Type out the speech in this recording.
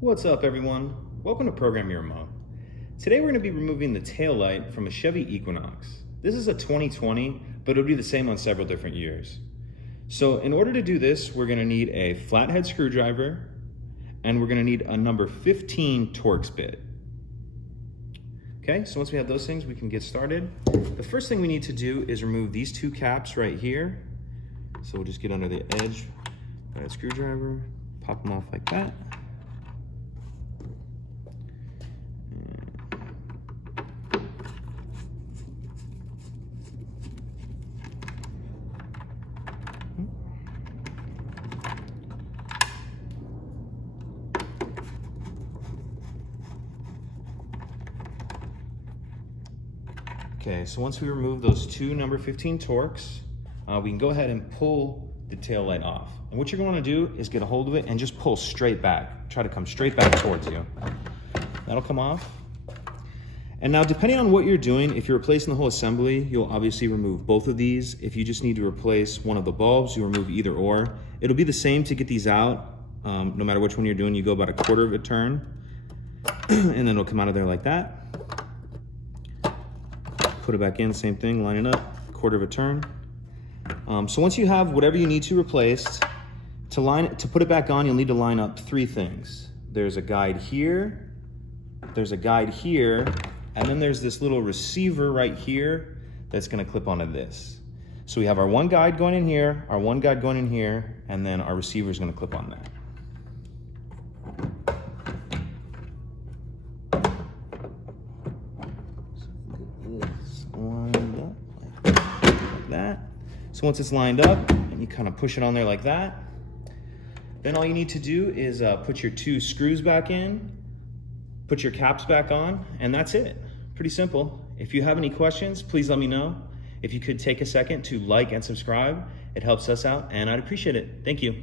What's up, everyone? Welcome to Program Your Remote. Today we're going to be removing the tail light from a Chevy Equinox. This is a 2020, but it'll be the same on several different years. So in order to do this, we're going to need a flathead screwdriver, and we're going to need a number 15 Torx bit. Okay, so once we have those things, we can get started. The first thing we need to do is remove these two caps right here. So we'll just get under the edge by a screwdriver, pop them off like that. Okay, so once we remove those two number 15 Torx, we can go ahead and pull the tail light off. And what you're going to do is get a hold of it and just pull straight back. Try to come straight back towards you. That'll come off. And now, depending on what you're doing, if you're replacing the whole assembly, you'll obviously remove both of these. If you just need to replace one of the bulbs, you remove either or. It'll be the same to get these out. No matter which one you're doing, you go about a quarter of a turn, and then it'll come out of there like that. Put it back in, same thing, line it up, quarter of a turn. So once you have whatever you need to replace, to put it back on, you'll need to line up three things. There's a guide here, there's a guide here, and then there's this little receiver right here that's gonna clip onto this. So we have our one guide going in here, our one guide going in here, and then our receiver is gonna clip on that. So once it's lined up and you kind of push it on there like that, then all you need to do is put your two screws back in, put your caps back on, and that's it. Pretty simple. If you have any questions, please let me know. If you could take a second to like and subscribe, it helps us out and I'd appreciate it. Thank you.